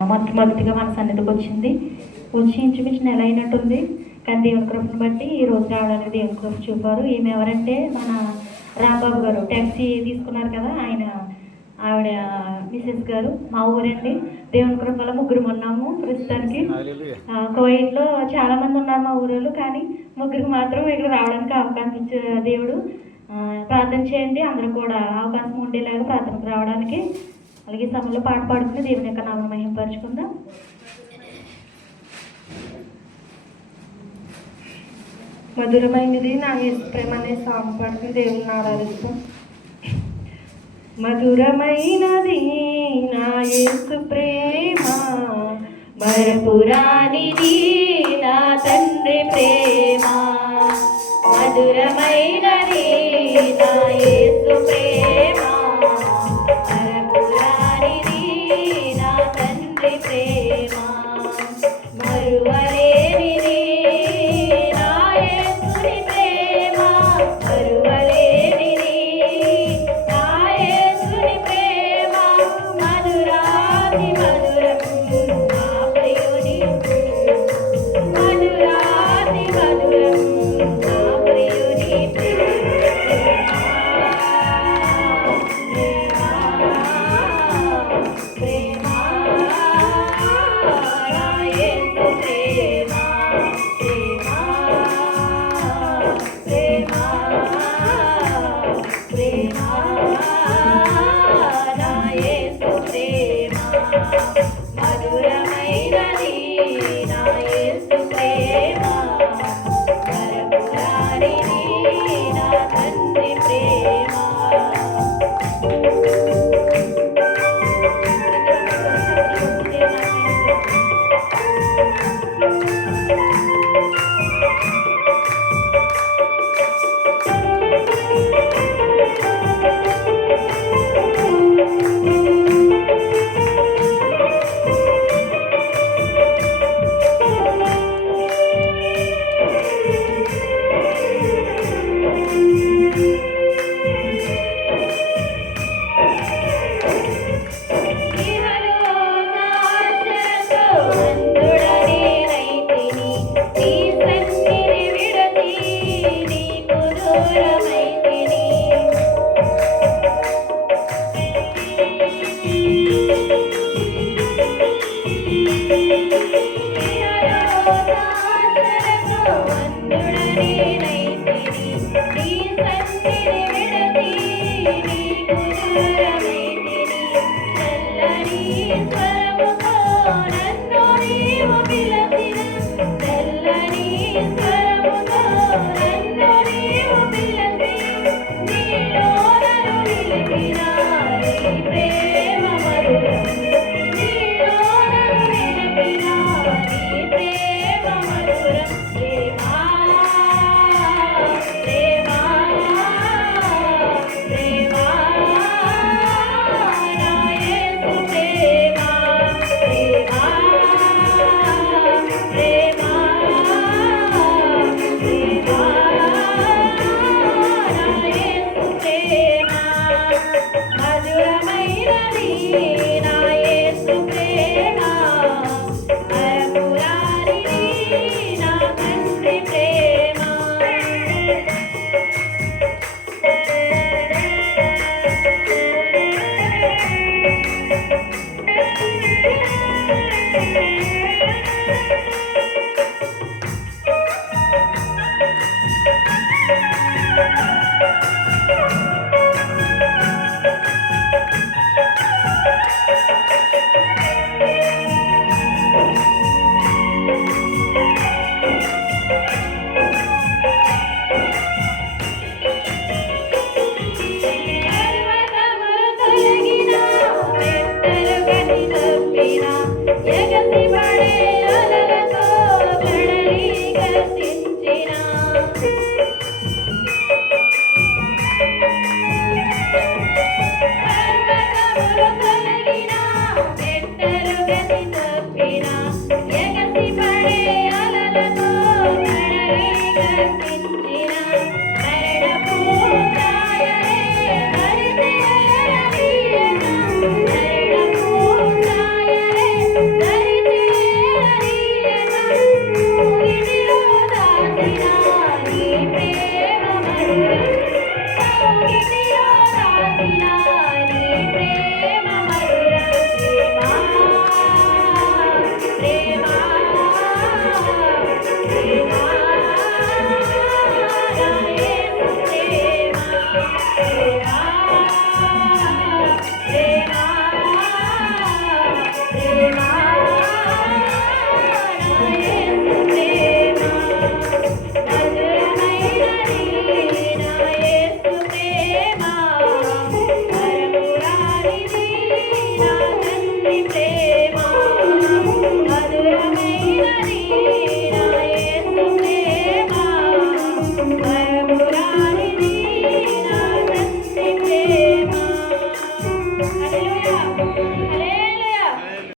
మొదటిగా మన సన్నిధికి వచ్చింది. వచ్చి ఇంచుమించు నెల అయినట్టుంది. కానీ దేవుని కృపను బట్టి ఈ రోజు రావడానికి దేవుని కృప చూపారు. ఈమె ఎవరంటే మన రాంబాబు గారు ట్యాక్సీ తీసుకున్నారు కదా, ఆవిడ మిసెస్ గారు మా ఊరండి. దేవుని కృపలో ముగ్గురు ఉన్నాము ప్రస్తుతానికి. కోయిట్లో చాలా మంది ఉన్నారు మా ఊరిలో, కానీ ముగ్గురికి మాత్రం ఇక్కడ రావడానికి అవకాశం ఇచ్చే దేవుడు. ప్రార్థన చేయండి, అందరూ కూడా అవకాశం ఉండేలాగా ప్రార్థనకు రావడానికి. అలాగే సమయంలో పాట పాడుకుని దేవుని యొక్క నామం మహిమపరుచుకుందాం. మధురమైనది నా యేసు ప్రేమ అనే సాంగ్ పాడుకుని దేవుని ఆరాధిస్తాం. మధురమైనది నా యేసు ప్రేమ, మరపురానిది నా తండ్రి ప్రేమ. మధురమైనది నా యేసు ప్రేమ, మరపురానిది నా తండ్రి ప్రేమ. మరువలేనిది నా యేసుని ప్రేమ, మరువలేనిది నా యేసుని ప్రేమ. మధురాతి మధురం నా ప్రియుని, మధురాతి మధురం నా ప్రియుని ప్రేమ. ప్రేమ నా యేసు ప్రేమ, ప్రేమ ప్రేమ ప్రేమ నా యేసు ప్రేమ. మధురమైనది నా యేసు ప్రేమ, మరపురానిది నా తండ్రి ప్రేమ. ఎగ